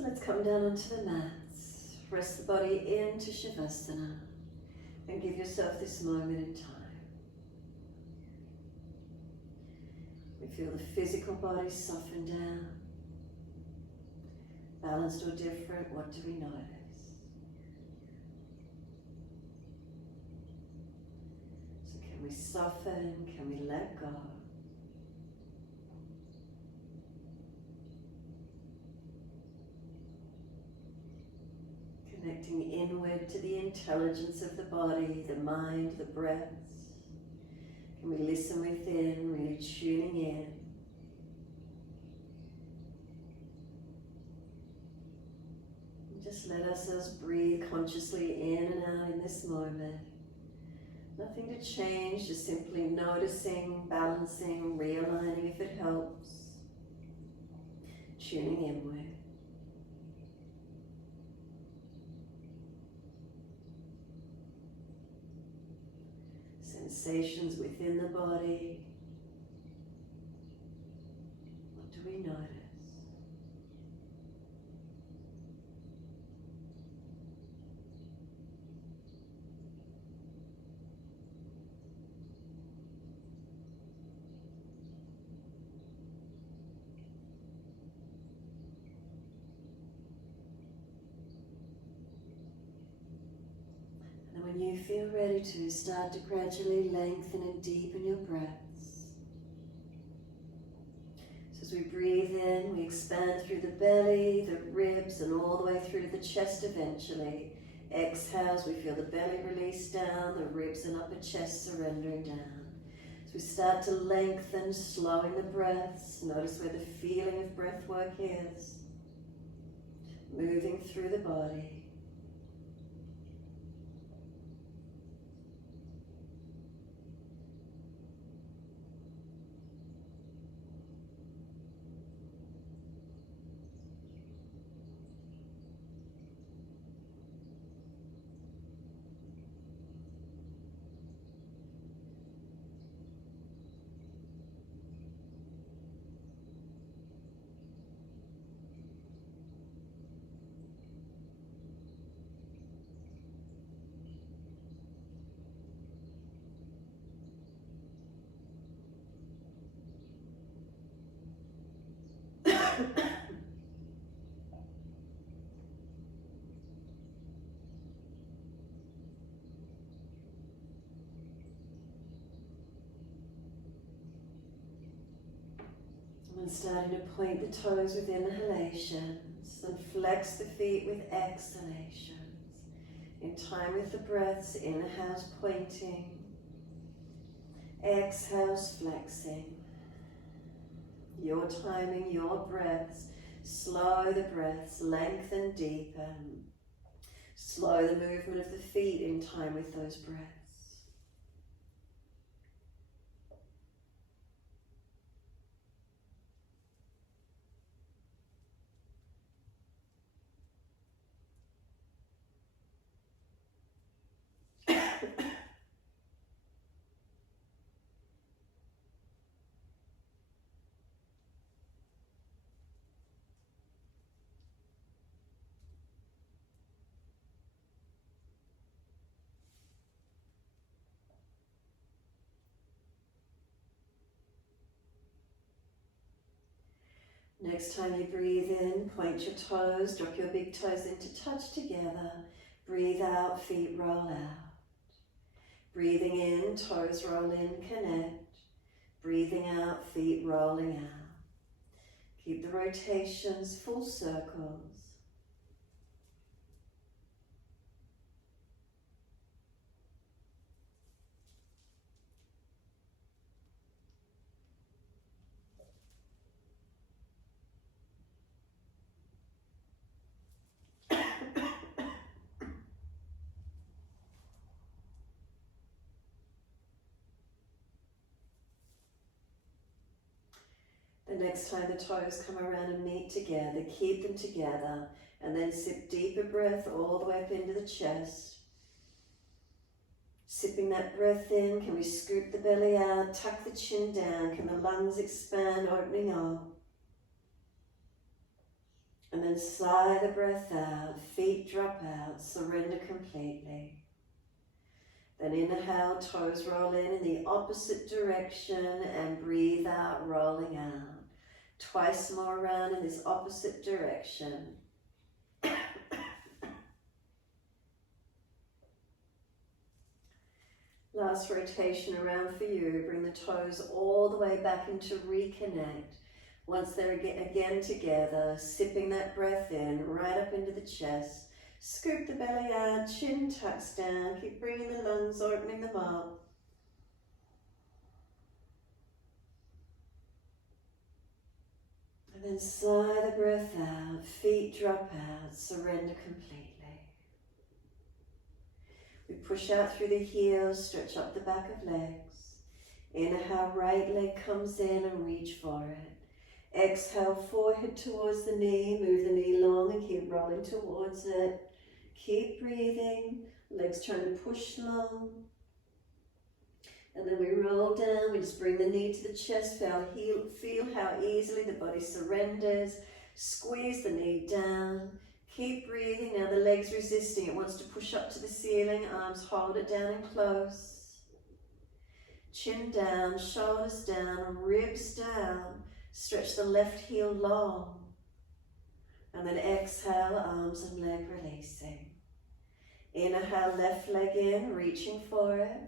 So let's come down onto the mats, rest the body into Shavasana, and give yourself this moment in time. We feel the physical body soften down. Balanced or different, what do we notice? So can we soften, can we let go? Connecting inward to the intelligence of the body, the mind, the breaths. Can we listen within, really tuning in? And just let ourselves breathe consciously in and out in this moment. Nothing to change, just simply noticing, balancing, realigning if it helps. Tuning inward. Sensations within the body. What do we notice? And when you feel ready to, start to gradually lengthen and deepen your breaths. So as we breathe in, we expand through the belly, the ribs, and all the way through to the chest eventually. Exhale as we feel the belly release down, the ribs and upper chest surrendering down. So we start to lengthen, slowing the breaths. Notice where the feeling of breath work is. Moving through the body. And starting to point the toes with inhalations and flex the feet with exhalations. In time with the breaths, inhales pointing, exhales flexing. Your timing, your breaths. Slow the breaths, lengthen, deepen. Slow the movement of the feet in time with those breaths. Next time you breathe in, point your toes, drop your big toes into touch together. Breathe out, feet roll out. Breathing in, toes roll in, connect. Breathing out, feet rolling out. Keep the rotations, full circles. The next time the toes come around and meet together, keep them together, and then sip deeper breath all the way up into the chest. Sipping that breath in, can we scoop the belly out, tuck the chin down, can the lungs expand, opening up. And then sigh the breath out, feet drop out, surrender completely. Then inhale, toes roll in the opposite direction and breathe out, rolling out. Twice more around in this opposite direction. Last rotation around for you. Bring the toes all the way back into reconnect. Once they're again together, sipping that breath in, right up into the chest. Scoop the belly out, chin tucks down. Keep bringing the lungs, opening them up. And then sigh the breath out, feet drop out, surrender completely. We push out through the heels, stretch up the back of legs. Inhale, right leg comes in and reach for it. Exhale, forehead towards the knee, move the knee long and keep rolling towards it. Keep breathing, legs trying to push long. And then we roll down, we just bring the knee to the chest, feel how easily the body surrenders. Squeeze the knee down. Keep breathing. Now the leg's resisting. It wants to push up to the ceiling. Arms hold it down and close. Chin down, shoulders down, ribs down. Stretch the left heel long. And then exhale, arms and leg releasing. Inhale, left leg in, reaching for it.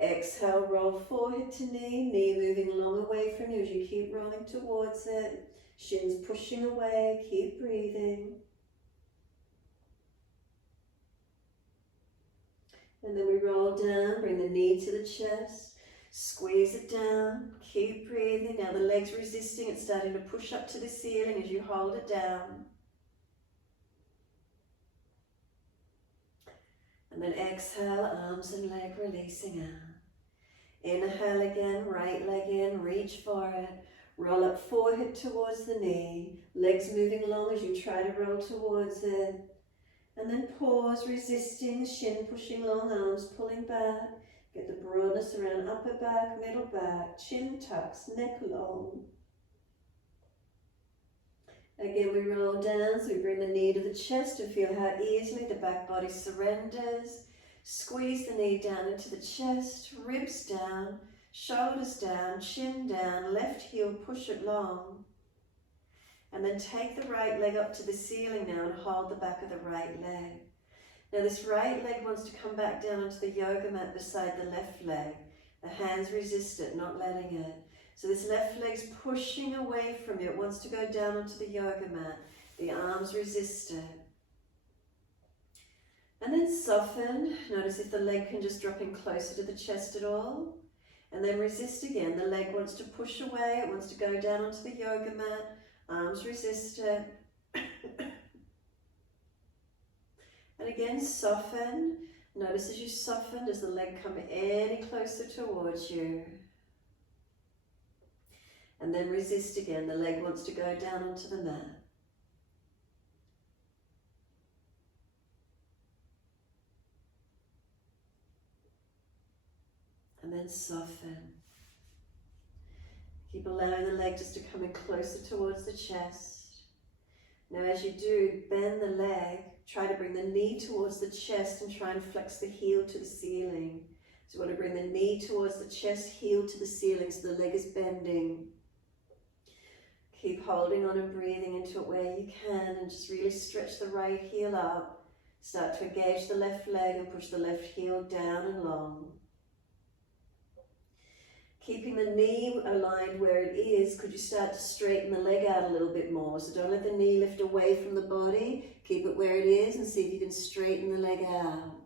Exhale, roll forehead to knee, knee moving long away from you as you keep rolling towards it. Shins pushing away, keep breathing. And then we roll down, bring the knee to the chest, squeeze it down, keep breathing. Now the leg's resisting, it's starting to push up to the ceiling as you hold it down. And then exhale, arms and leg releasing out. Inhale again, right leg in, reach for it. Roll up forehead towards the knee, legs moving long as you try to roll towards it. And then pause, resisting, shin pushing long, arms pulling back. Get the broadness around upper back, middle back, chin tucks, neck long. Again, we roll down, so we bring the knee to the chest and feel how easily the back body surrenders. Squeeze the knee down into the chest, ribs down, shoulders down, chin down, left heel, push it long. And then take the right leg up to the ceiling now and hold the back of the right leg. Now this right leg wants to come back down onto the yoga mat beside the left leg. The hands resist it, not letting it. So this left leg's pushing away from you. It wants to go down onto the yoga mat. The arms resist it. And then soften. Notice if the leg can just drop in closer to the chest at all. And then resist again. The leg wants to push away. It wants to go down onto the yoga mat. Arms resist it. And again, soften. Notice as you soften, does the leg come any closer towards you? And then resist again. The leg wants to go down onto the mat. And then soften. Keep allowing the leg just to come in closer towards the chest. Now as you do, bend the leg. Try to bring the knee towards the chest and try and flex the heel to the ceiling. So you want to bring the knee towards the chest, heel to the ceiling so the leg is bending. Keep holding on and breathing into it where you can and just really stretch the right heel up. Start to engage the left leg and push the left heel down and long. Keeping the knee aligned where it is, could you start to straighten the leg out a little bit more? So don't let the knee lift away from the body. Keep it where it is and see if you can straighten the leg out.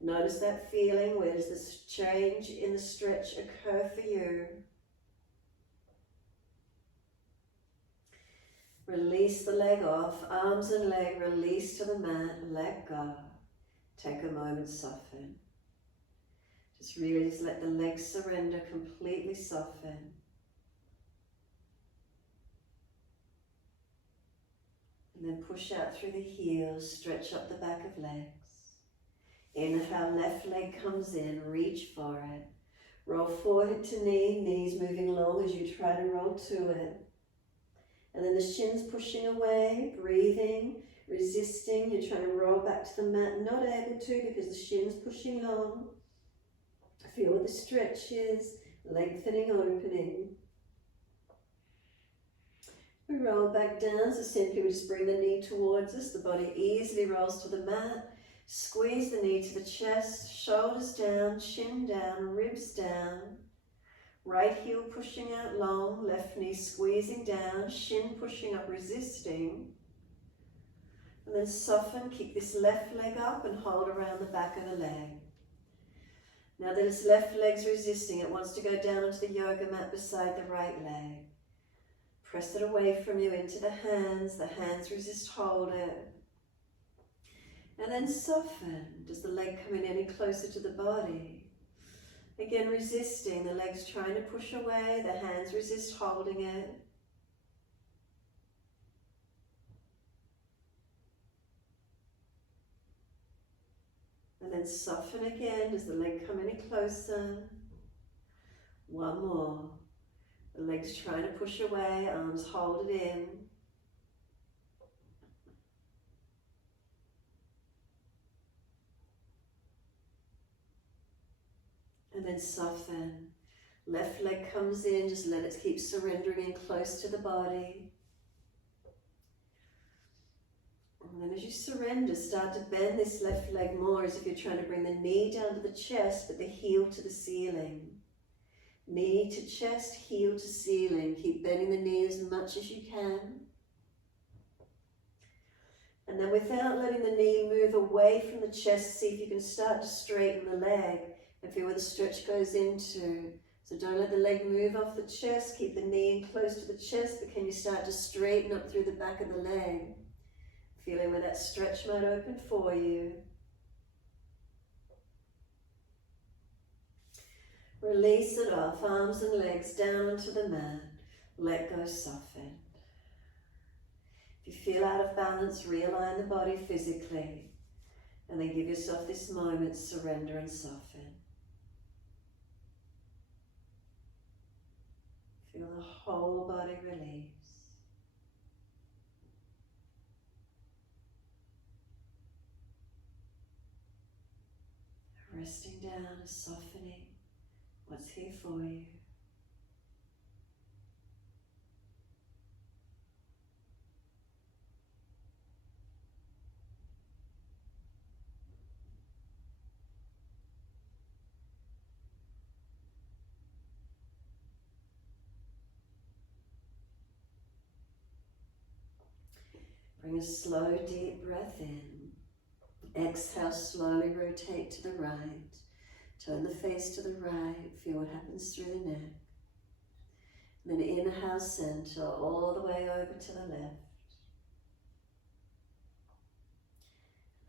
Notice that feeling. Where does this change in the stretch occur for you? Release the leg off. Arms and leg release to the mat. Let go. Take a moment, soften. Just really just let the legs surrender, completely soften. And then push out through the heels, stretch up the back of legs. Inhale, left leg comes in, reach for it. Roll forehead to knee, knees moving long as you try to roll to it. And then the shins pushing away, breathing, resisting. You're trying to roll back to the mat, not able to because the shin's pushing long. Feel what the stretch is, lengthening, opening. We roll back down, so simply we just bring the knee towards us. The body easily rolls to the mat. Squeeze the knee to the chest, shoulders down, chin down, ribs down. Right heel pushing out long, left knee squeezing down, shin pushing up, resisting. And then soften, kick this left leg up and hold around the back of the leg. Now this left leg's resisting, it wants to go down onto the yoga mat beside the right leg. Press it away from you into the hands resist, hold it. And then soften. Does the leg come in any closer to the body? Again, resisting, the legs trying to push away, the hands resist, holding it. And then soften again. Does the leg come any closer? One more. The legs trying to push away, arms hold it in. And then soften. Left leg comes in, just let it keep surrendering in close to the body. And then as you surrender, start to bend this left leg more as if you're trying to bring the knee down to the chest, but the heel to the ceiling. Knee to chest, heel to ceiling. Keep bending the knee as much as you can. And then without letting the knee move away from the chest, see if you can start to straighten the leg and feel where the stretch goes into. So don't let the leg move off the chest. Keep the knee in close to the chest, but can you start to straighten up through the back of the leg? Feeling where that stretch might open for you. Release it off, arms and legs down onto the mat. Let go, soften. If you feel out of balance, realign the body physically. And then give yourself this moment, surrender and soften. Feel the whole body release. Resting down and softening what's here for you. Bring a slow, deep breath in. Exhale, slowly rotate to the right. Turn the face to the right. Feel what happens through the neck. And then inhale, center, all the way over to the left.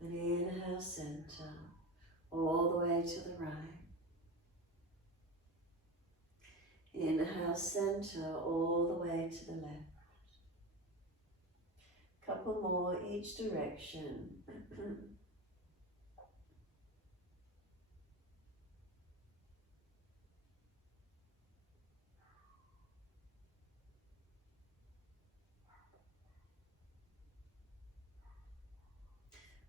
And inhale, center, all the way to the right. Inhale, center, all the way to the left. Couple more each direction.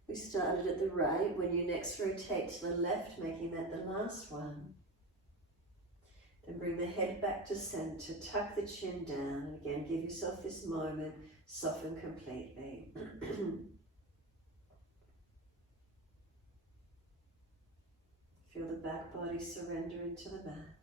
We started at the right. When you next rotate to the left, making that the last one. Then bring the head back to center, tuck the chin down, and again give yourself this moment, soften completely. Feel the back body surrender into the mat.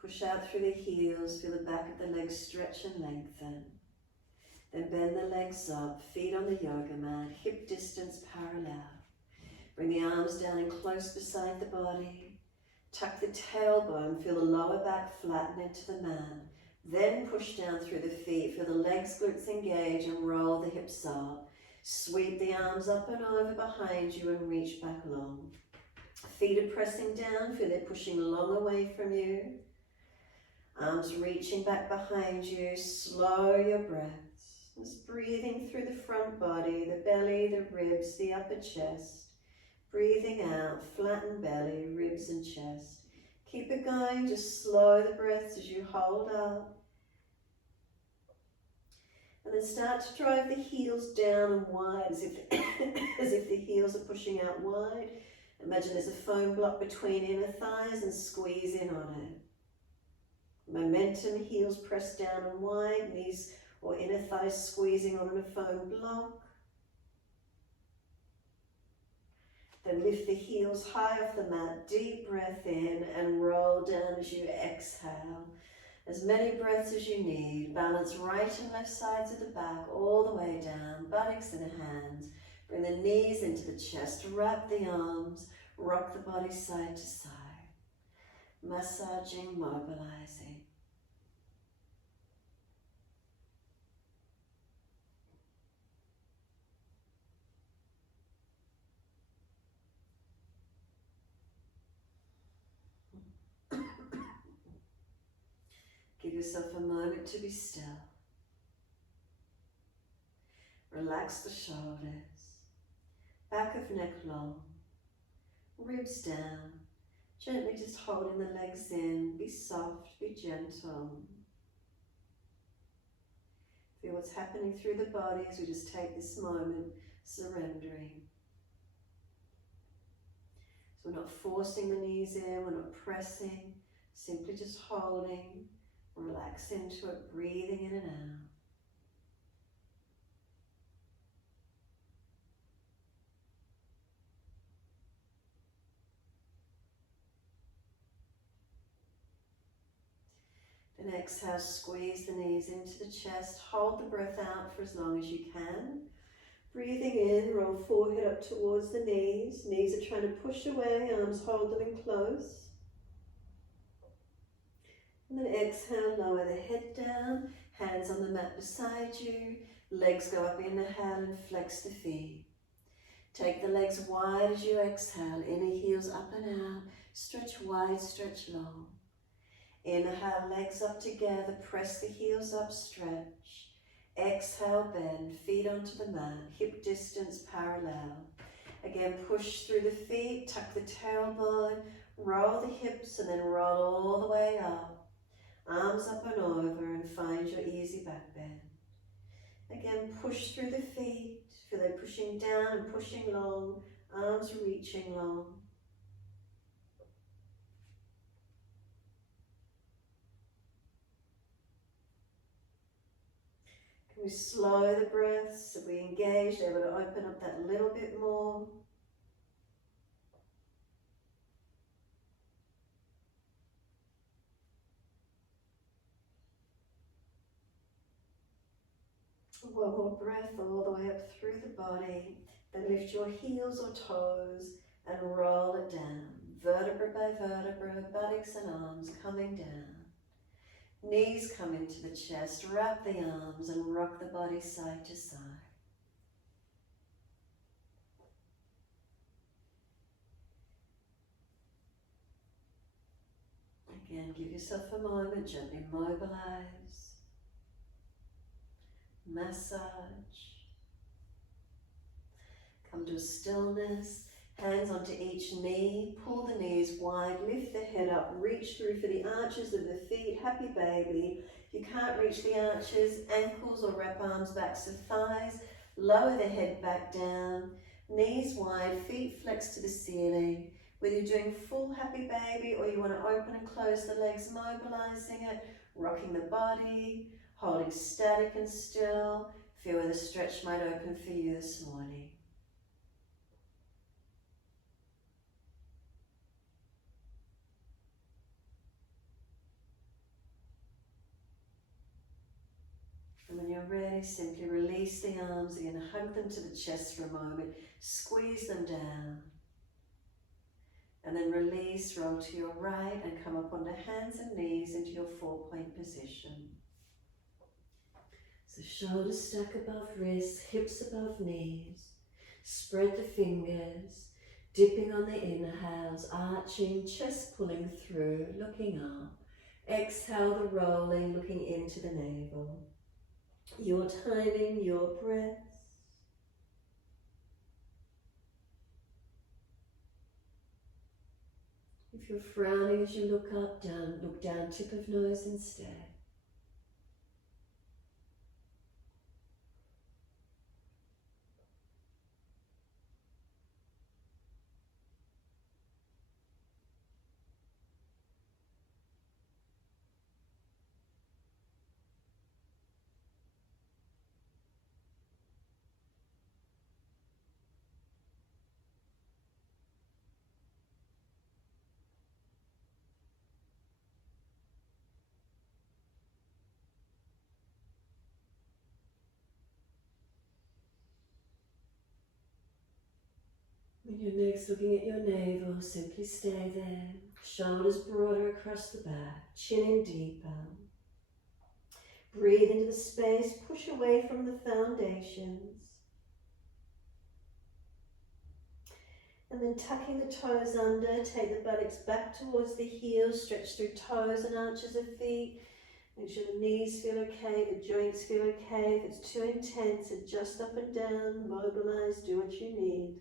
Push out through the heels, feel the back of the legs stretch and lengthen. Then bend the legs up, feet on the yoga mat, hip distance parallel. Bring the arms down and close beside the body. Tuck the tailbone, feel the lower back flatten into the mat. Then push down through the feet, feel the legs, glutes engage and roll the hips up. Sweep the arms up and over behind you and reach back long. Feet are pressing down, feel they're pushing long away from you. Arms reaching back behind you, slow your breaths. Just breathing through the front body, the belly, the ribs, the upper chest. out, flatten belly, ribs and chest. Keep it going, just slow the breaths as you hold up. And then start to drive the heels down and wide as if, as if the heels are pushing out wide. Imagine there's a foam block between inner thighs and squeeze in on it. Momentum, heels pressed down and wide, knees or inner thighs squeezing on a foam block. Then lift the heels high off the mat, deep breath in and roll down as you exhale. As many breaths as you need. Balance right and left sides of the back all the way down, buttocks in the hands. Bring the knees into the chest, wrap the arms, rock the body side to side. Massaging, mobilizing. Give yourself a moment to be still. Relax the shoulders, back of neck long, ribs down, gently just holding the legs in. Be soft, be gentle. Feel what's happening through the body as we just take this moment, surrendering. So we're not forcing the knees in, we're not pressing, simply just holding. Relax into it, breathing in and out. Then exhale, squeeze the knees into the chest. Hold the breath out for as long as you can. Breathing in, roll forehead up towards the knees. Knees are trying to push away, arms hold them in close. And then exhale, lower the head down, hands on the mat beside you, legs go up, inhale and flex the feet. Take the legs wide as you exhale, inner heels up and out, stretch wide, stretch long. Inhale, legs up together, press the heels up, stretch. Exhale, bend, feet onto the mat, hip distance parallel. Again, push through the feet, tuck the tailbone, roll the hips and then roll all the way up. Arms up and over and find your easy back bend. Again, push through the feet. Feel them pushing down and pushing long. Arms reaching long. Can we slow the breaths so we engage, able to open up that little bit more. One more breath all the way up through the body. Then lift your heels or toes and roll it down. Vertebra by vertebra, buttocks and arms coming down. Knees come into the chest, wrap the arms and rock the body side to side. Again, give yourself a moment, gently mobilize. Massage. Come to a stillness, hands onto each knee, pull the knees wide, lift the head up, reach through for the arches of the feet, happy baby. If you can't reach the arches, ankles or wrap arms, backs of thighs, lower the head back down, knees wide, feet flex to the ceiling. Whether you're doing full happy baby or you want to open and close the legs, mobilizing it, rocking the body, holding static and still. Feel where the stretch might open for you this morning. And when you're ready, simply release the arms again, hug them to the chest for a moment, squeeze them down. And then release, roll to your right and come up onto hands and knees into your 4-point position. So shoulders stack above wrists, hips above knees. Spread the fingers, dipping on the inhales, arching, chest pulling through, looking up. Exhale the rolling, looking into the navel. Your timing, your breath. If you're frowning as you look up, down, look down, tip of nose instead. When your neck's looking at your navel, simply stay there. Shoulders broader across the back, chin in deeper. Breathe into the space, push away from the foundations. And then tucking the toes under, take the buttocks back towards the heels, stretch through toes and arches of feet. Make sure the knees feel okay, the joints feel okay. If it's too intense, adjust up and down, mobilize, do what you need.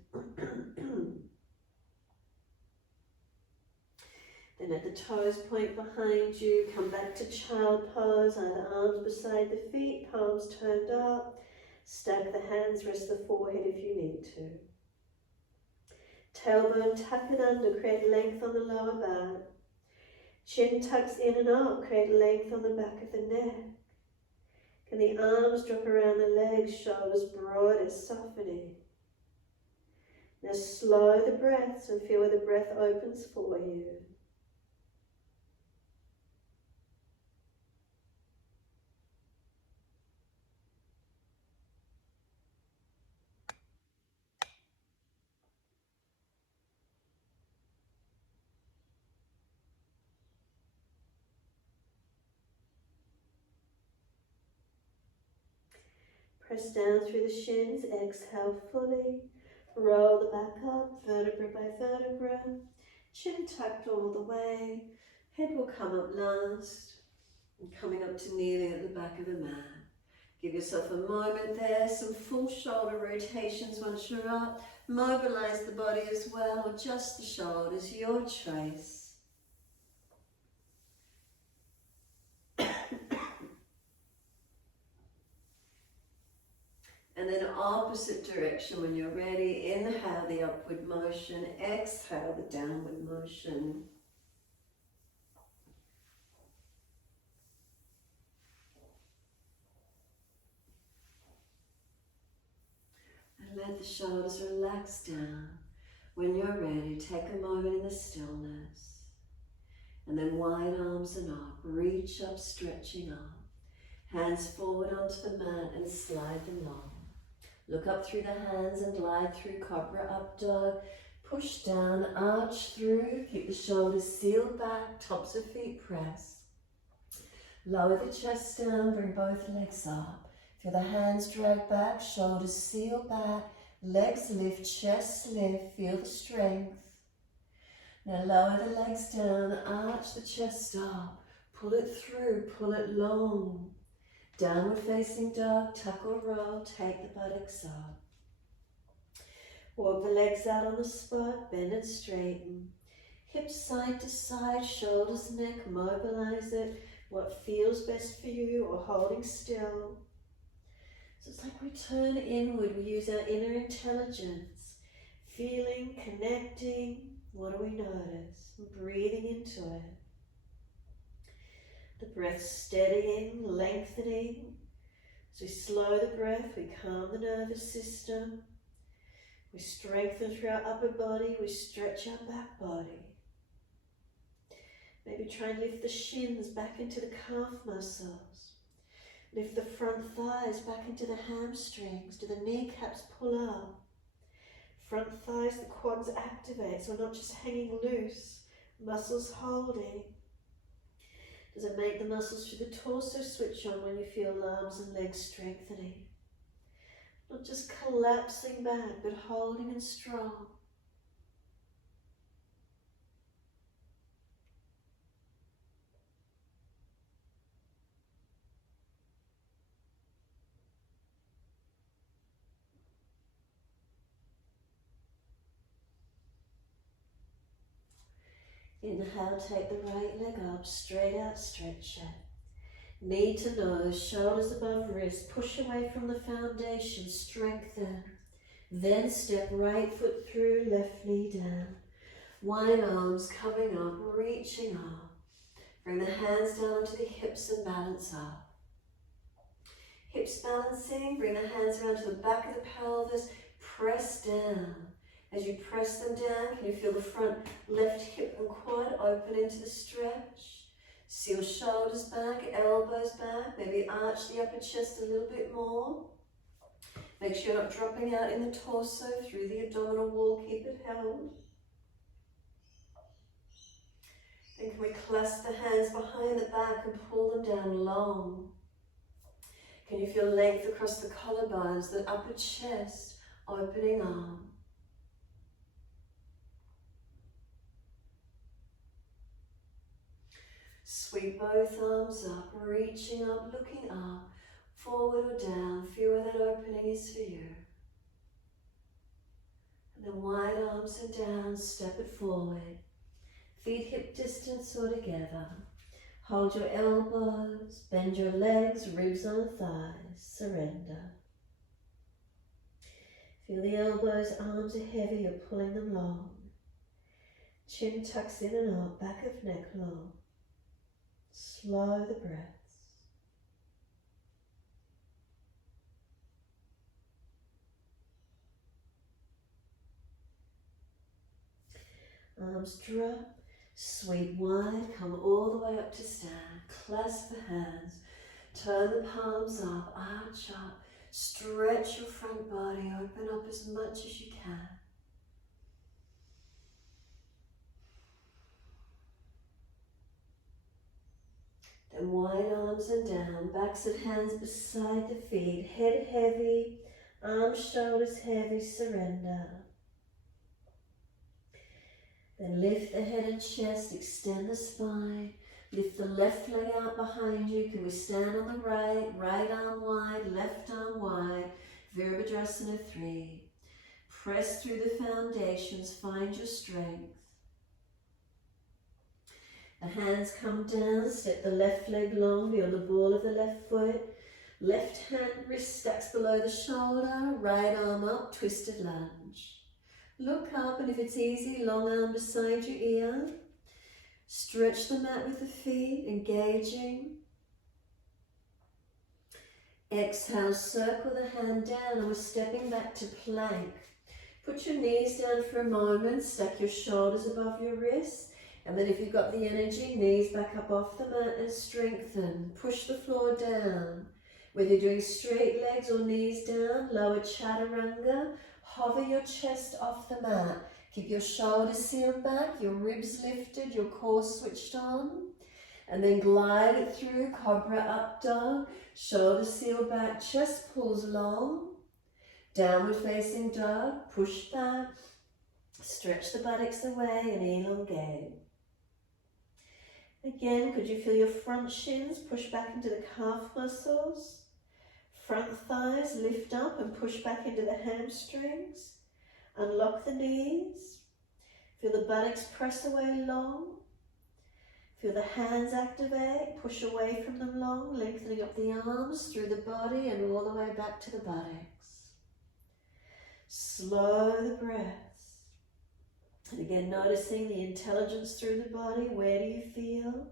Then let the toes point behind you, come back to child pose, either arms beside the feet, palms turned up. Stack the hands, rest the forehead if you need to. Tailbone, tuck it under, create length on the lower back. Chin tucks in and up, create length on the back of the neck. Can the arms drop around the legs, shoulders broader, softening. Now slow the breaths and feel where the breath opens for you. Press down through the shins, exhale fully. Roll the back up, vertebra by vertebra. Chin tucked all the way. Head will come up last. And coming up to kneeling at the back of the mat. Give yourself a moment there, some full shoulder rotations once you're up. Mobilize the body as well, or just the shoulders, your choice. And then opposite direction when you're ready. Inhale the upward motion, exhale the downward motion. And let the shoulders relax down. When you're ready, take a moment in the stillness. And then wide arms and up, reach up, stretching up. Hands forward onto the mat and slide them long. Look up through the hands and glide through Cobra Up Dog. Push down, arch through, keep the shoulders sealed back, tops of feet press. Lower the chest down, bring both legs up. Feel the hands drag back, shoulders seal back, legs lift, chest lift, feel the strength. Now lower the legs down, arch the chest up, pull it through, pull it long. Downward facing dog, tuck or roll, take the buttocks up. Walk the legs out on the spot, bend and straighten. Hips side to side, shoulders, neck, mobilize it. What feels best for you or holding still. So it's like we turn inward, we use our inner intelligence. Feeling, connecting, what do we notice? Breathing into it. The breath steadying, lengthening. As we slow the breath, we calm the nervous system. We strengthen through our upper body, we stretch our back body. Maybe try and lift the shins back into the calf muscles. Lift the front thighs back into the hamstrings. Do the kneecaps pull up? Front thighs, the quads activate, so we're not just hanging loose, muscles holding. Does it make the muscles through the torso switch on when you feel arms and legs strengthening? Not just collapsing back, but holding and strong. Inhale, take the right leg up, straight out, stretch it. Knee to nose, shoulders above wrist, push away from the foundation, strengthen. Then step right foot through, left knee down. Wide arms coming up, reaching up. Bring the hands down to the hips and balance up. Hips balancing, bring the hands around to the back of the pelvis, press down. As you press them down, can you feel the front left hip and quad open into the stretch? Seal shoulders back, elbows back, maybe arch the upper chest a little bit more. Make sure you're not dropping out in the torso through the abdominal wall, keep it held. Then can we clasp the hands behind the back and pull them down long? Can you feel length across the collarbones, the upper chest, opening arm? Sweep both arms up, reaching up, looking up, forward or down. Feel where that opening is for you. And then wide arms and down, step it forward. Feet hip distance or together. Hold your elbows, bend your legs, ribs on thighs, surrender. Feel the elbows, arms are heavy, you're pulling them long. Chin tucks in and up, back of neck long. Slow the breaths. Arms drop, sweep wide, come all the way up to stand. Clasp the hands, turn the palms up, arch up, stretch your front body, open up as much as you can. Then wide arms and down, backs of hands beside the feet, head heavy, arms, shoulders heavy, surrender. Then lift the head and chest, extend the spine, lift the left leg out behind you. Can we stand on the right, right arm wide, left arm wide, Virabhadrasana 3. Press through the foundations, find your strength. The hands come down, step the left leg long beyond the ball of the left foot. Left hand wrist stacks below the shoulder, right arm up, twisted lunge. Look up, and if it's easy, long arm beside your ear. Stretch the mat with the feet, engaging. Exhale, circle the hand down, and we're stepping back to plank. Put your knees down for a moment, stack your shoulders above your wrists. And then if you've got the energy, knees back up off the mat and strengthen. Push the floor down. Whether you're doing straight legs or knees down, lower chaturanga, hover your chest off the mat. Keep your shoulders sealed back, your ribs lifted, your core switched on. And then glide it through, cobra up dog, shoulders sealed back, chest pulls long. Downward facing dog, push back, stretch the buttocks away and elongate. Again, could you feel your front shins push back into the calf muscles? Front thighs lift up and push back into the hamstrings. Unlock the knees. Feel the buttocks press away long. Feel the hands activate, push away from them long, lengthening up the arms through the body and all the way back to the buttocks. Slow the breath. And again, noticing the intelligence through the body. Where do you feel?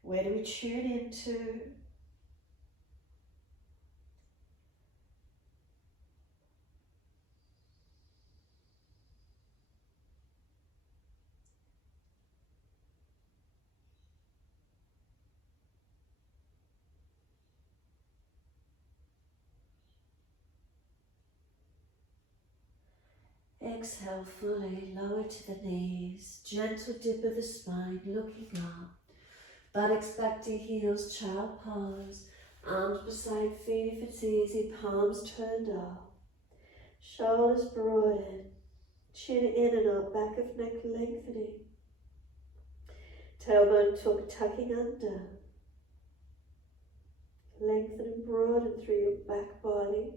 Where do we tune into? Exhale fully, lower to the knees, gentle dip of the spine, looking up. Buttocks back to heels, child pose. Arms beside feet if it's easy, palms turned up. Shoulders broaden, chin in and up, back of neck lengthening. Tailbone tucking under. Lengthen and broaden through your back body.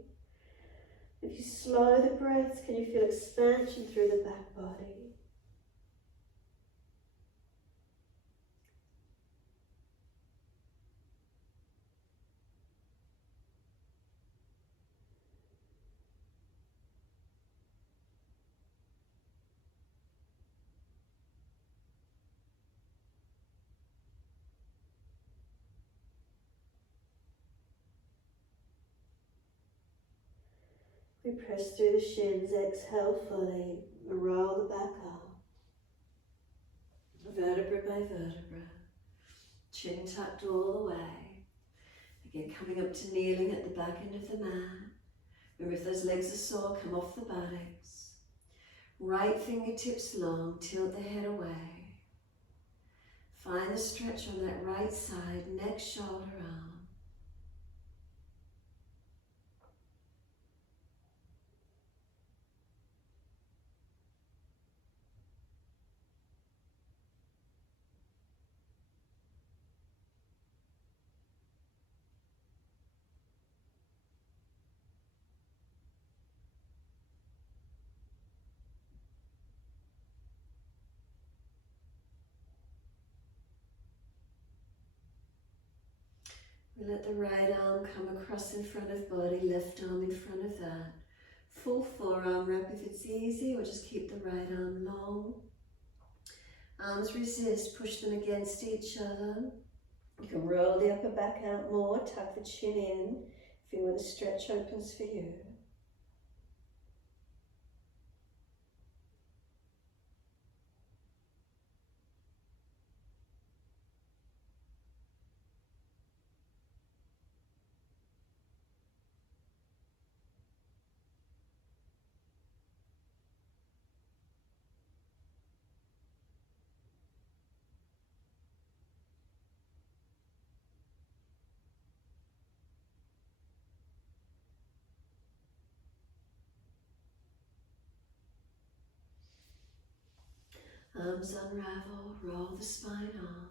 If you slow the breaths, can you feel expansion through the back body? We press through the shins, exhale fully, roll the back up. Vertebra by vertebra, chin tucked all the way. Again, coming up to kneeling at the back end of the mat. Remember, if those legs are sore, come off the buttocks. Right fingertips long, tilt the head away. Find the stretch on that right side, neck, shoulder, arm. We let the right arm come across in front of body, left arm in front of that. Full forearm wrap if it's easy, or just keep the right arm long. Arms resist, push them against each other. You can roll the upper back out more, tuck the chin in, feel where the stretch opens for you. Arms unravel, roll the spine on.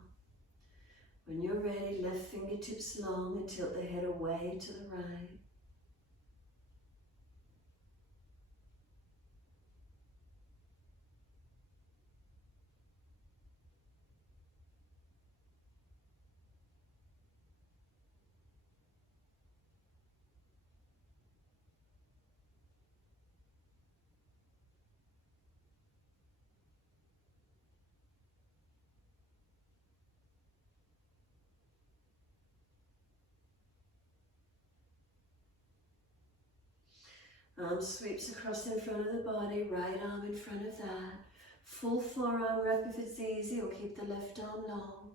When you're ready, left fingertips long and tilt the head away to the right. Arm sweeps across in front of the body, right arm in front of that. Full forearm wrap if it's easy, or keep the left arm long.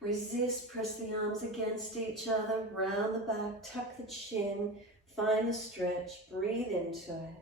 Resist, press the arms against each other, round the back, tuck the chin, find the stretch, breathe into it.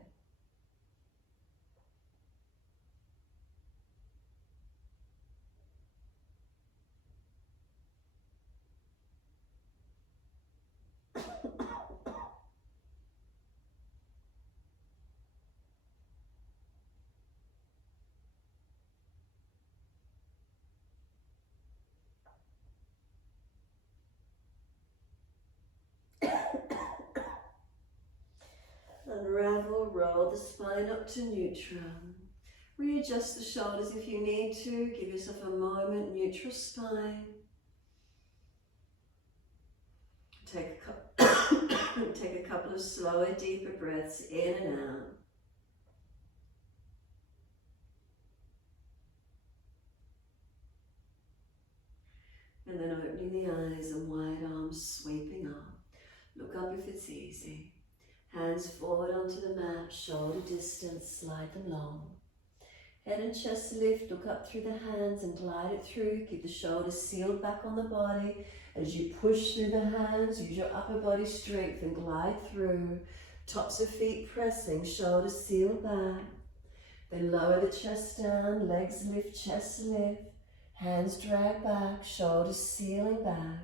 Unravel, roll the spine up to neutral. Readjust the shoulders if you need to. Give yourself a moment, neutral spine. Take a couple of slower, deeper breaths in and out. And then opening the eyes and wide arms sweeping up. Look up if it's easy. Hands forward onto the mat, shoulder distance, slide them long. Head and chest lift, look up through the hands and glide it through. Keep the shoulders sealed back on the body. As you push through the hands, use your upper body strength and glide through. Tops of feet pressing, shoulders sealed back. Then lower the chest down, legs lift, chest lift. Hands drag back, shoulders sealing back.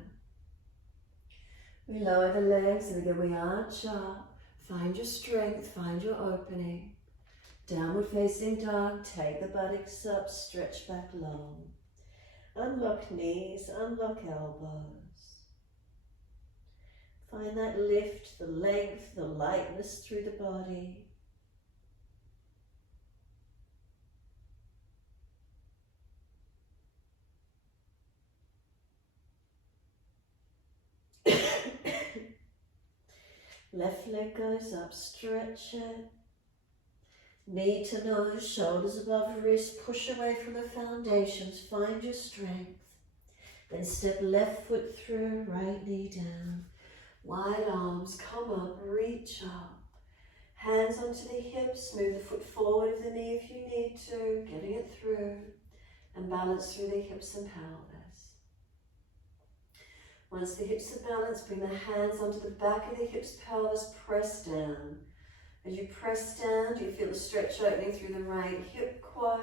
We lower the legs and again we arch up. Find your strength, find your opening. Downward facing dog, take the buttocks up, stretch back long. Unlock knees, unlock elbows. Find that lift, the length, the lightness through the body. Left leg goes up, stretch it. Knee to nose, shoulders above wrist, push away from the foundations, find your strength. Then step left foot through, right knee down. Wide arms, come up, reach up. Hands onto the hips, move the foot forward of the knee if you need to, getting it through, and balance through the hips and pelvis. Once the hips are balanced, bring the hands onto the back of the hips, pelvis, press down. As you press down, do you feel the stretch opening through the right hip quad?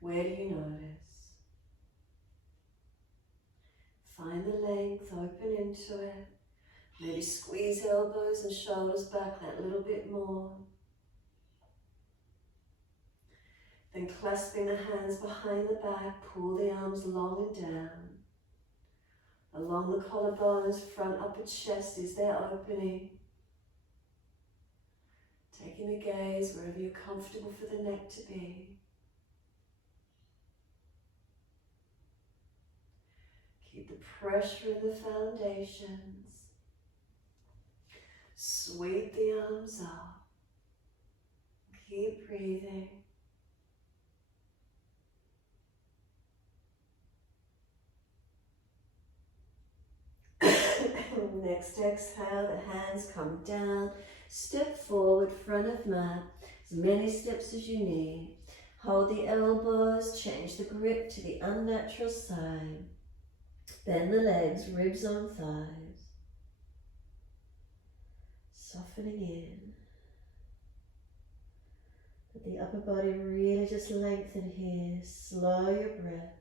Where do you notice? Find the length, open into it. Maybe squeeze elbows and shoulders back that little bit more. Then clasping the hands behind the back, pull the arms long and down. Along the collarbones, front upper chest is their opening. Taking the gaze wherever you're comfortable for the neck to be. Keep the pressure in the foundations. Sweep the arms up. Keep breathing. Next exhale, the hands come down. Step forward, front of mat, as many steps as you need. Hold the elbows, change the grip to the unnatural side. Bend the legs, ribs on thighs. Softening in. Let the upper body really just lengthen here. Slow your breaths.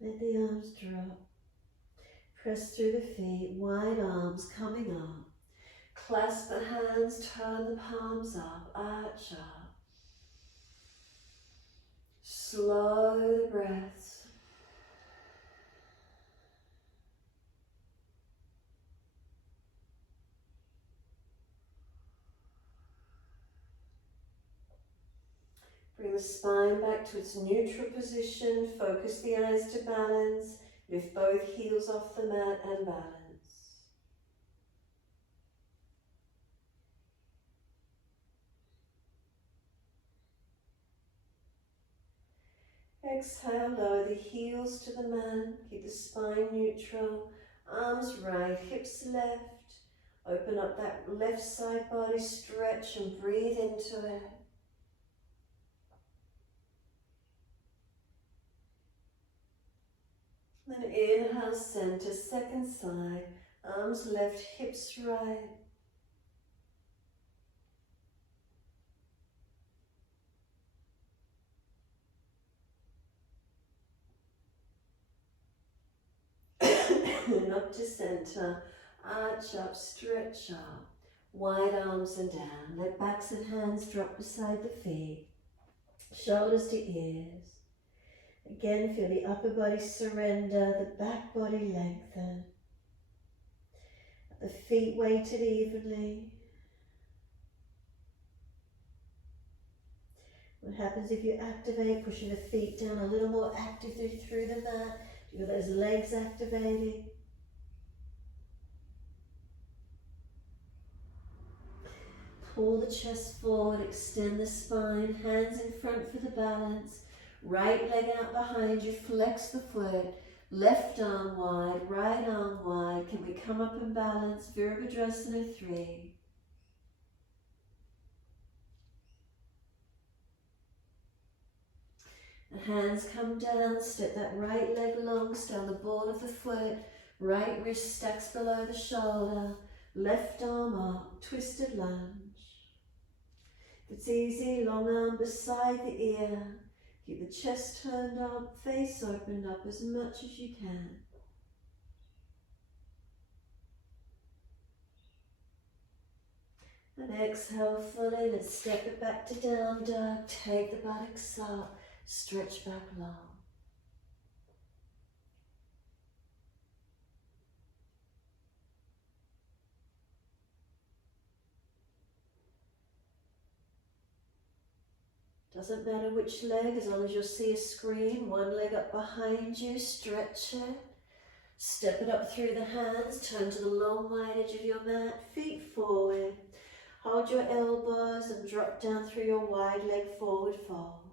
Let the arms drop. Press through the feet, wide arms coming up. Clasp the hands, turn the palms up, arch up. Slow the breaths. Bring the spine back to its neutral position. Focus the eyes to balance. Lift both heels off the mat and balance. Exhale, lower the heels to the mat. Keep the spine neutral. Arms right, hips left. Open up that left side body, stretch and breathe into it. Then inhale, center, second side. Arms left, hips right. And up to center. Arch up, stretch up. Wide arms and down. Let backs and hands drop beside the feet. Shoulders to ears. Again, feel the upper body surrender, the back body lengthen. The feet weighted evenly. What happens if you activate, pushing the feet down a little more actively through the mat? Do you feel those legs activating? Pull the chest forward, extend the spine, hands in front for the balance. Right leg out behind you, flex the foot. Left arm wide, right arm wide. Can we come up and balance? Virabhadrasana 3. The hands come down, step that right leg long, stay on the ball of the foot. Right wrist stacks below the shoulder. Left arm up, twisted lunge. If it's easy, long arm beside the ear. Keep the chest turned up, face opened up as much as you can. And exhale fully, let's step it back to down dog. Take the buttocks up, stretch back long. Doesn't matter which leg, as long as you'll see a screen. One leg up behind you, stretch it. Step it up through the hands, turn to the long wide edge of your mat, feet forward. Hold your elbows and drop down through your wide leg forward fold.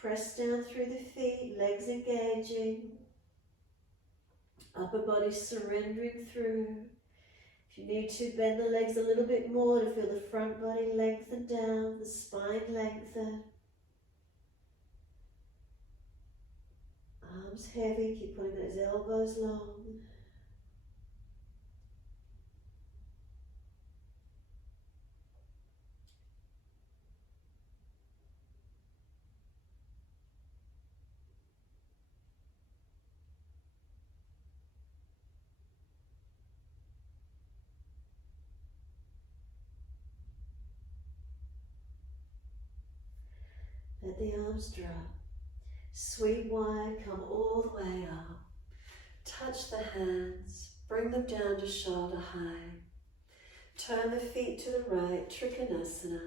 Press down through the feet, legs engaging. Upper body surrendering through. If you need to, bend the legs a little bit more to feel the front body lengthen down, the spine lengthen. Arms heavy, keep pulling those elbows long. Let the arms drop. Sweep wide, come all the way up. Touch the hands, bring them down to shoulder height. Turn the feet to the right, Trikonasana.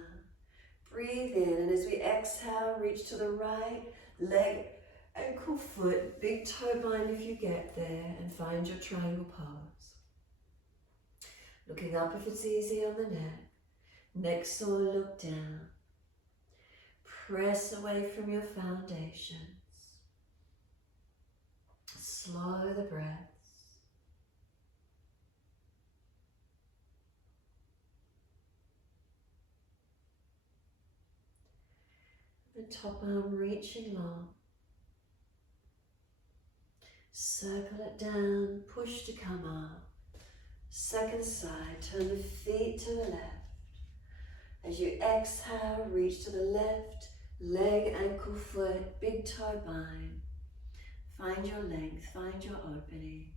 Breathe in, and as we exhale, reach to the right, leg, ankle, foot, big toe bind if you get there, and find your triangle pose. Looking up if it's easy on the neck. Next or look down. Press away from your foundations. Slow the breaths. The top arm reaching long. Circle it down, push to come up. Second side, turn the feet to the left. As you exhale, reach to the left, leg, ankle, foot, big toe bind. Find your length, find your opening.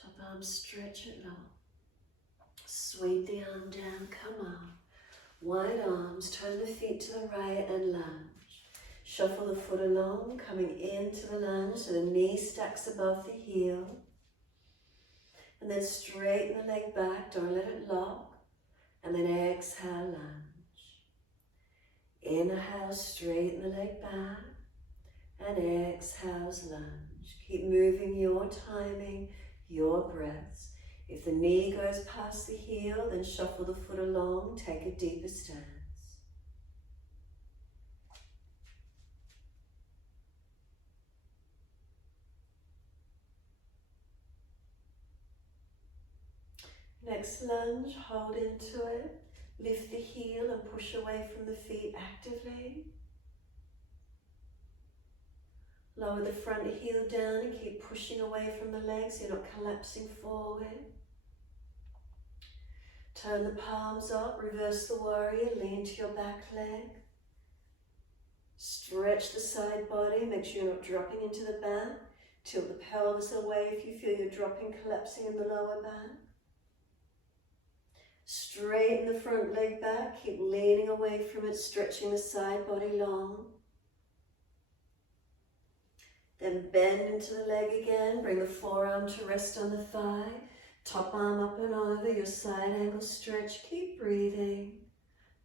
Top arm, stretch it long. Sweep the arm down, come up. Wide arms, turn the feet to the right and lunge. Shuffle the foot along, coming into the lunge so the knee stacks above the heel. And then straighten the leg back, don't let it lock. And then exhale, lunge. Inhale, straighten the leg back. And exhales, lunge. Keep moving your timing, your breaths. If the knee goes past the heel, then shuffle the foot along, take a deeper stance. Next lunge, hold into it. Lift the heel and push away from the feet actively. Lower the front heel down and keep pushing away from the legs, you're not collapsing forward. Turn the palms up, reverse the warrior, lean to your back leg. Stretch the side body, make sure you're not dropping into the back. Tilt the pelvis away if you feel you're dropping, collapsing in the lower back. Straighten the front leg back, keep leaning away from it, stretching the side body long. Then bend into the leg again, bring the forearm to rest on the thigh. Top arm up and over, your side angle stretch, keep breathing,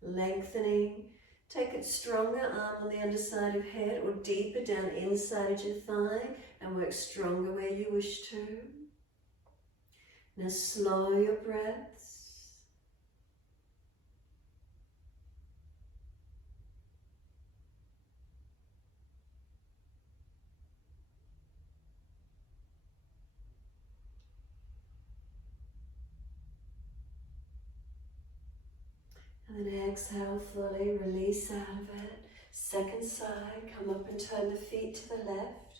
lengthening. Take it stronger, arm on the underside of head or deeper down inside of your thigh and work stronger where you wish to. Now slow your breaths. And then exhale fully, release out of it. Second side, come up and turn the feet to the left.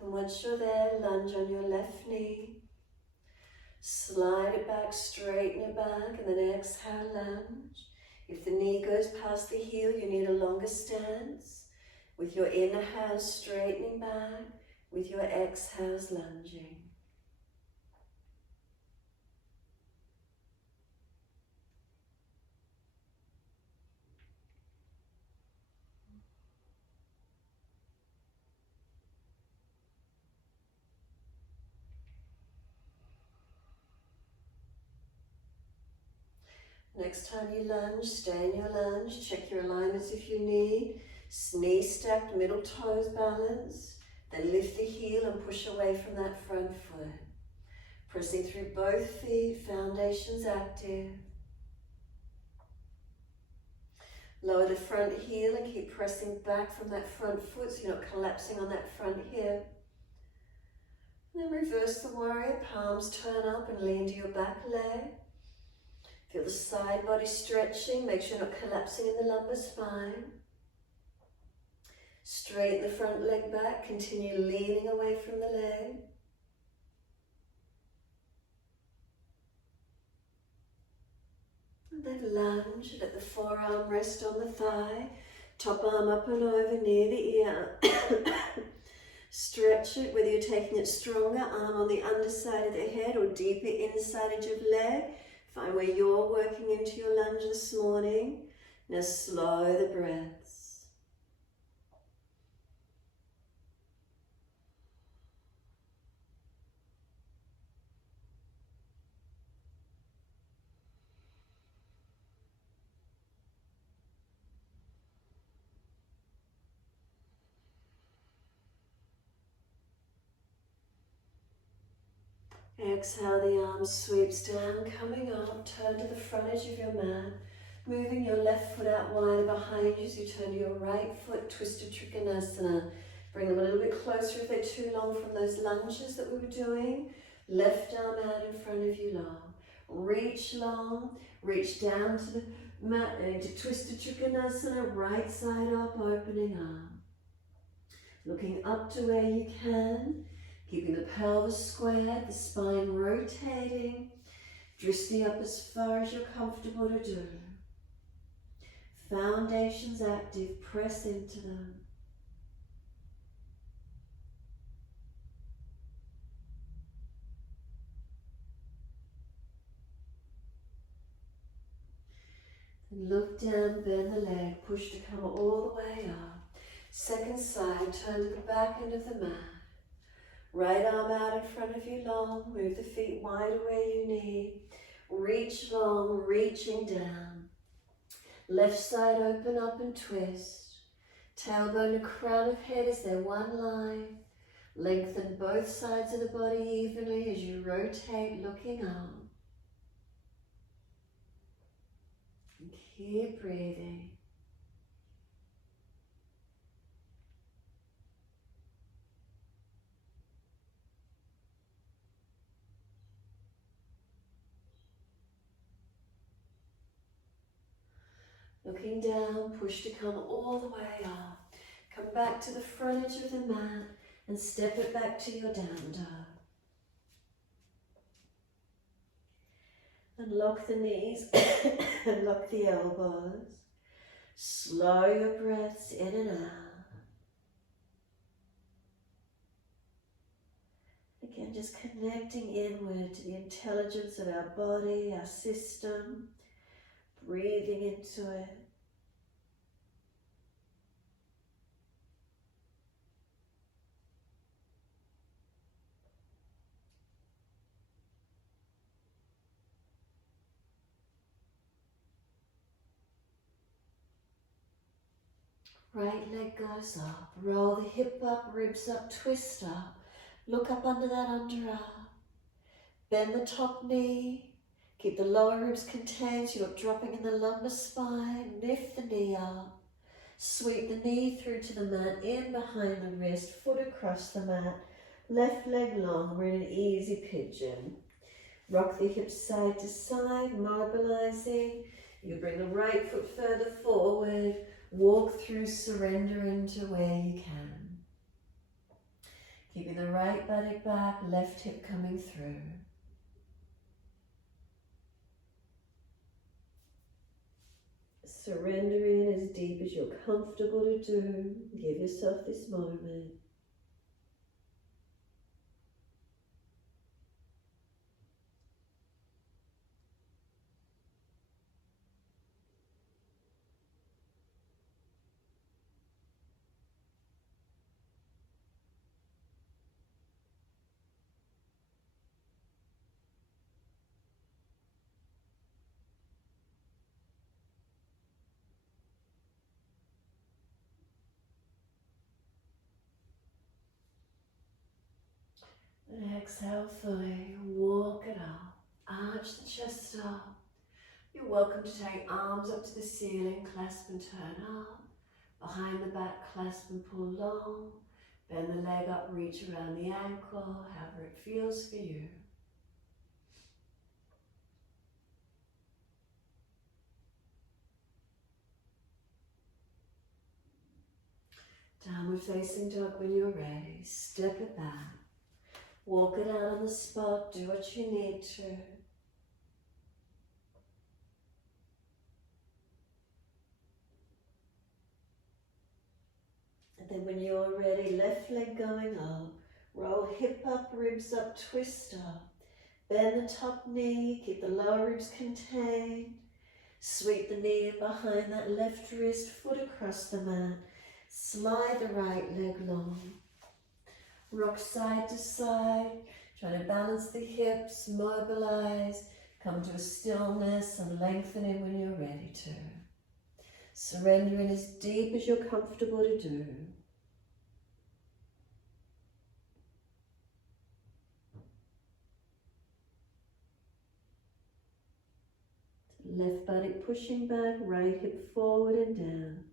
And once you're there, lunge on your left knee. Slide it back, straighten it back, and then exhale, lunge. If the knee goes past the heel, you need a longer stance. With your inhales straightening back, with your exhales lunging. Next time you lunge, stay in your lunge, check your alignments if you need. Knee stacked, middle toes balanced. Then lift the heel and push away from that front foot. Pressing through both feet, foundations active. Lower the front heel and keep pressing back from that front foot so you're not collapsing on that front hip. And then reverse the warrior, palms turn up and lean to your back leg. Feel the side body stretching, make sure you're not collapsing in the lumbar spine. Straighten the front leg back, continue leaning away from the leg. And then lunge, let the forearm rest on the thigh, top arm up and over near the ear. Stretch it, whether you're taking it stronger, arm on the underside of the head or deeper inside edge of leg. Find where you're working into your lunge this morning. Now slow the breaths. Exhale, the arm sweeps down, coming up, turn to the front edge of your mat, moving your left foot out wide behind you as you turn to your right foot, twisted Trikonasana. Bring them a little bit closer if they're too long from those lunges that we were doing. Left arm out in front of you long. Reach long, reach down to the mat into twisted Trikonasana, right side up, opening arm. Looking up to where you can. Keeping the pelvis squared, the spine rotating, drifting up as far as you're comfortable to do. Foundations active, press into them. And look down, bend the leg, push to come all the way up. Second side, turn to the back end of the mat. Right arm out in front of you long, move the feet wider where you need. Reach long, reaching down. Left side open up and twist. Tailbone to crown of head is there one line. Lengthen both sides of the body evenly as you rotate, looking up. And keep breathing. Looking down, push to come all the way up. Come back to the front edge of the mat and step it back to your down dog. And lock the knees and lock the elbows. Slow your breaths in and out. Again, just connecting inward to the intelligence of our body, our system. Breathing into it. Right leg goes up, roll the hip up, ribs up, twist up. Look up under that underarm. Bend the top knee. Keep the lower ribs contained so you're not dropping in the lumbar spine. Lift the knee up. Sweep the knee through to the mat, in behind the wrist, foot across the mat. Left leg long, we're in an easy pigeon. Rock the hips side to side, mobilizing. You bring the right foot further forward. Walk through, surrender into where you can. Keeping the right buttock back, left hip coming through. Surrendering as deep as you're comfortable to do. Give yourself this moment. And exhale fully, walk it up, arch the chest up. You're welcome to take arms up to the ceiling, clasp and turn up. Behind the back, clasp and pull long. Bend the leg up, reach around the ankle, however it feels for you. Downward facing dog when you're ready. Step it back. Walk it out on the spot. Do what you need to. And then when you're ready, left leg going up. Roll hip up, ribs up, twist up. Bend the top knee. Keep the lower ribs contained. Sweep the knee in behind that left wrist. Foot across the mat. Slide the right leg long. Rock side to side. Try to balance the hips, mobilize. Come to a stillness and lengthen in when you're ready to. Surrendering as deep as you're comfortable to do. Left buttock pushing back, right hip forward and down.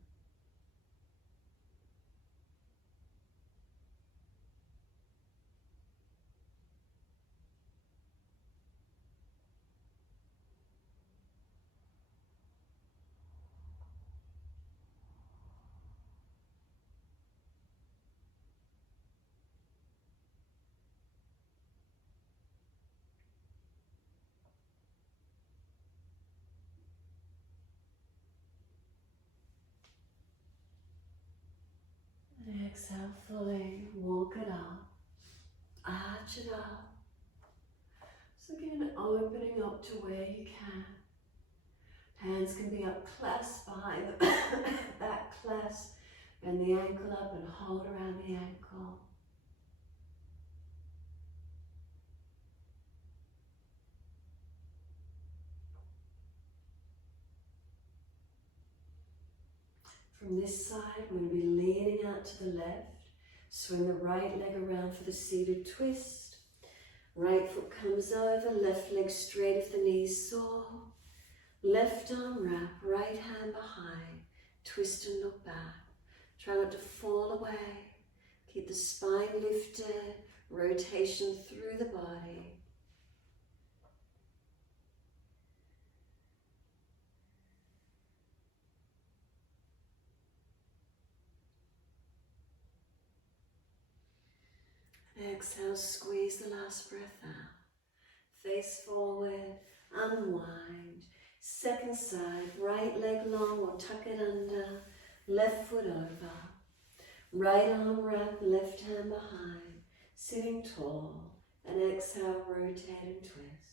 Exhale fully, walk it up, arch it up. So again, opening up to where you can. Hands can be up, clasp behind the back, clasp. Bend the ankle up and hold around the ankle. From this side, we're going to be leaning out to the left. Swing the right leg around for the seated twist. Right foot comes over, left leg straight if the knees sore. Left arm wrap, right hand behind. Twist and look back. Try not to fall away. Keep the spine lifted, rotation through the body. Exhale, squeeze the last breath out. Face forward, unwind. Second side, right leg long or tuck it under. Left foot over. Right arm wrap, left hand behind. Sitting tall. And exhale, rotate and twist.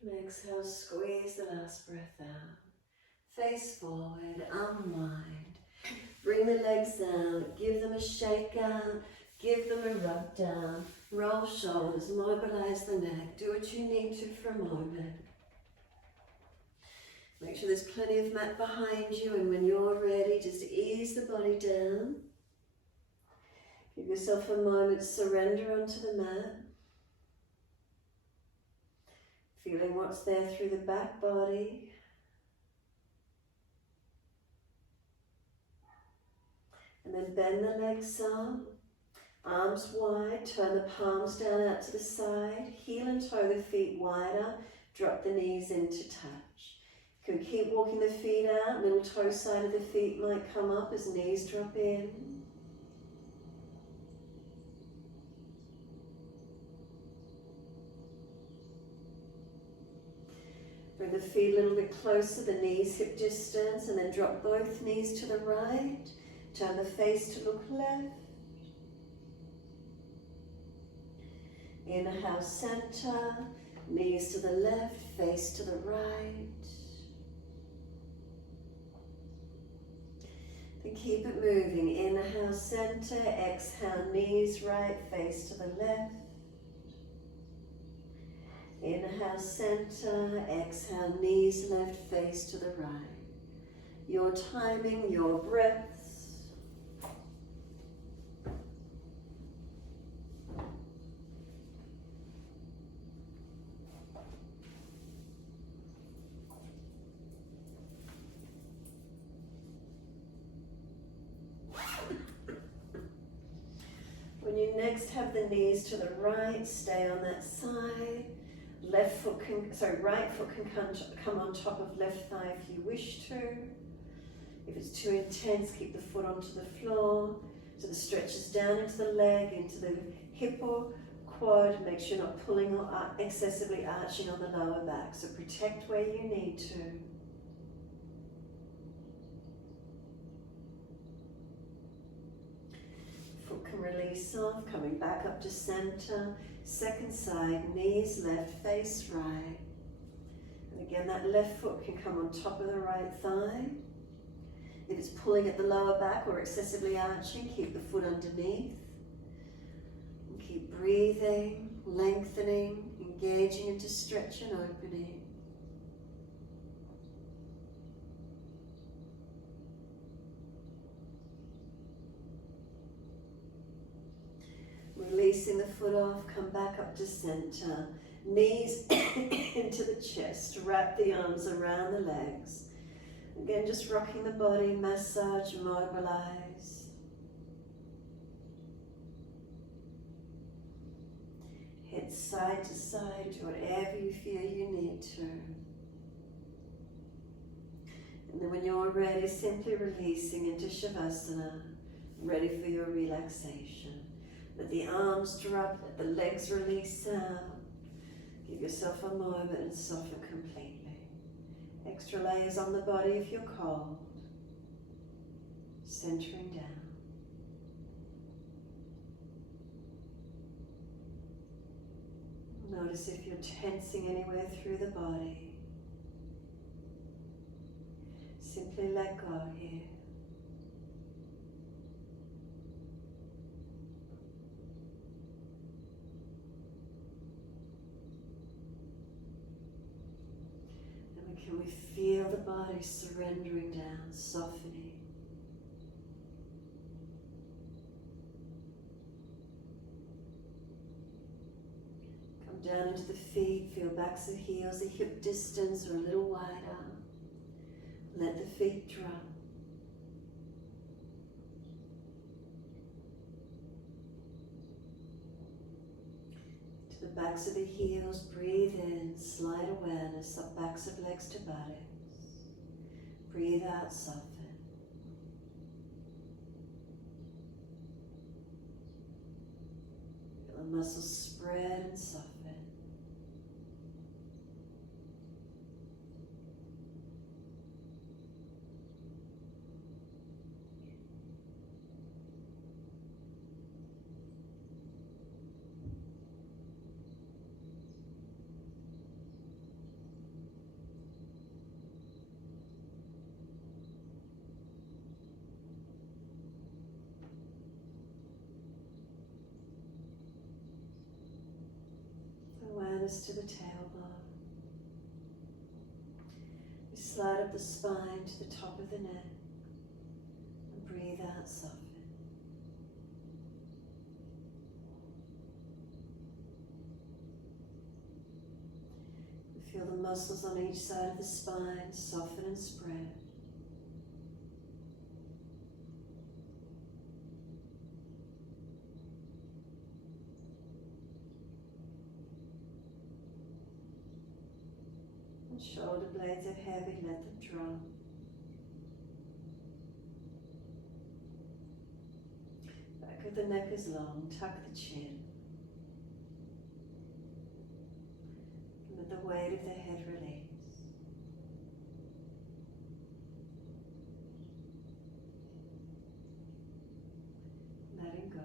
And exhale, squeeze the last breath out. Face forward, unwind. Bring the legs down, give them a shake out, give them a rub down. Roll shoulders, mobilize the neck. Do what you need to for a moment. Make sure there's plenty of mat behind you, and when you're ready, just ease the body down. Give yourself a moment, surrender onto the mat. Feeling what's there through the back body. And then bend the legs up, arms wide, turn the palms down out to the side, heel and toe the feet wider, drop the knees into touch. You can keep walking the feet out, little toe side of the feet might come up as knees drop in. Bring the feet a little bit closer, the knees hip distance, and then drop both knees to the right. Turn the face to look left. Inhale, center, knees to the left, face to the right. Then keep it moving. Inhale, center, exhale, knees right, face to the left. Inhale, center, exhale, knees left, face to the right. Your timing, your breaths. When you next have the knees to the right, stay on that side. Right foot can come on top of left thigh if you wish to. If it's too intense, keep the foot onto the floor. So the stretches down into the leg, into the hip or quad. Make sure you're not pulling or excessively arching on the lower back. So protect where you need to. Foot can release off, coming back up to center. Second side, knees left, face right. And again, that left foot can come on top of the right thigh. If it's pulling at the lower back or excessively arching, keep the foot underneath. And keep breathing, lengthening, engaging into stretch and opening. Releasing the foot off, come back up to center. Knees into the chest, wrap the arms around the legs. Again, just rocking the body, massage, mobilize. Head side to side, do whatever you feel you need to. And then when you're ready, simply releasing into Shavasana, ready for your relaxation. Let the arms drop, let the legs release out. Give yourself a moment and soften completely. Extra layers on the body if you're cold. Centering down. Notice if you're tensing anywhere through the body. Simply let go here. Can we feel the body surrendering down, softening? Come down into the feet, feel backs of heels, the hip distance or a little wider. Let the feet drop. To the backs of the heels, breathe in, slide awareness up backs of legs to buttocks. Breathe out, soften. Feel the muscles spread and soften. Awareness to the tailbone. We slide up the spine to the top of the neck and breathe out, soften. We feel the muscles on each side of the spine soften and spread. Shoulder blades are heavy, let them drop. Back of the neck is long, tuck the chin. Let the weight of the head release. Letting go.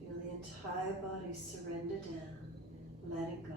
Feel the entire body surrender down, letting go.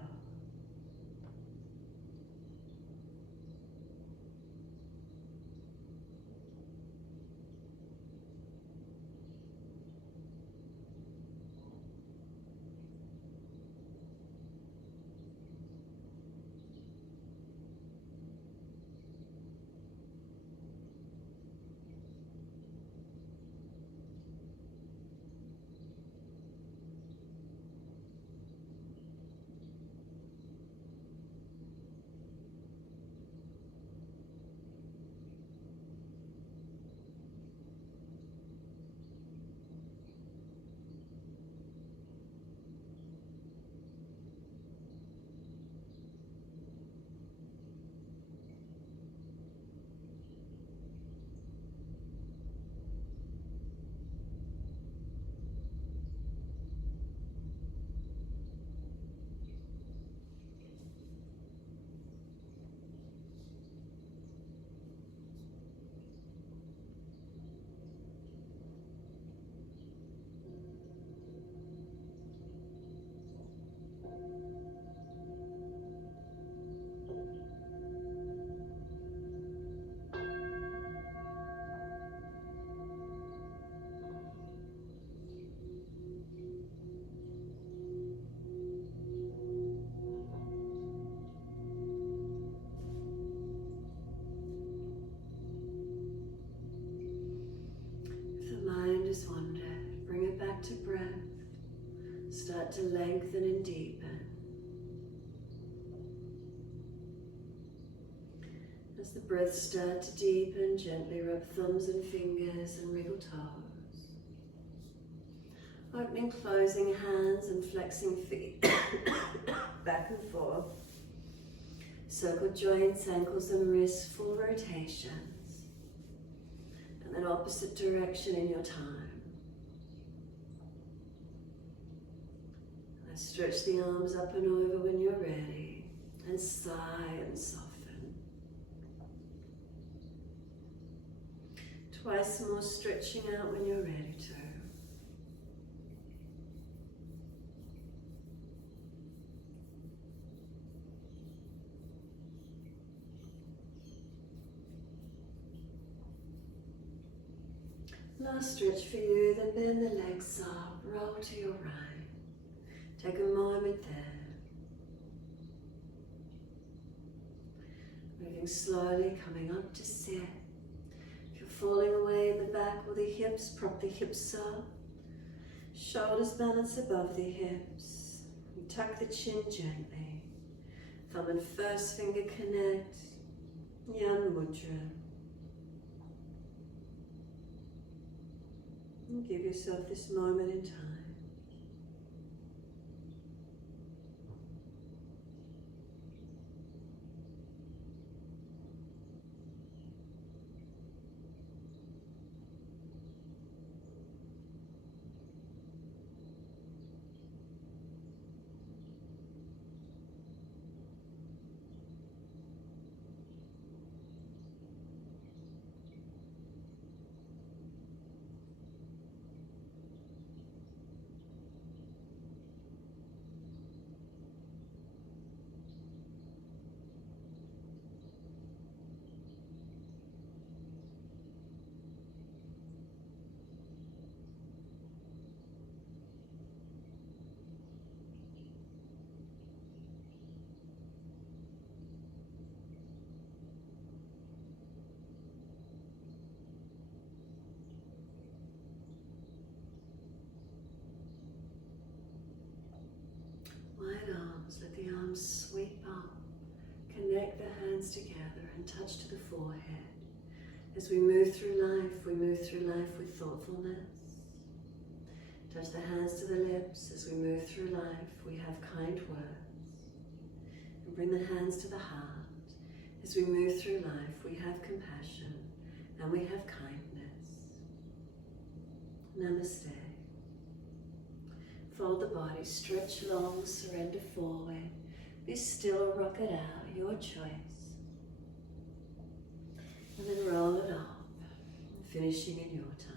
Just wander, bring it back to breath. Start to lengthen and deepen. As the breath starts to deepen, gently rub thumbs and fingers and wriggle toes. Opening, closing hands and flexing feet back and forth. Circle joints, ankles and wrists, full rotations. And then opposite direction in your time. Stretch the arms up and over when you're ready, and sigh and soften. Twice more stretching out when you're ready to. Last stretch for you, then bend the legs up, roll to your right. Take a moment there. Moving slowly, coming up to sit. If you're falling away in the back or the hips, prop the hips up. Shoulders balance above the hips. You tuck the chin gently. Thumb and first finger connect. Yan Mudra. And give yourself this moment in time. Wide arms, let the arms sweep up. Connect the hands together and touch to the forehead. As we move through life with thoughtfulness. Touch the hands to the lips. As we move through life, we have kind words. And bring the hands to the heart. As we move through life, we have compassion and we have kindness. Namaste. Fold the body, stretch long, surrender forward. Be still or rock it out, your choice. And then roll it up, finishing in your time.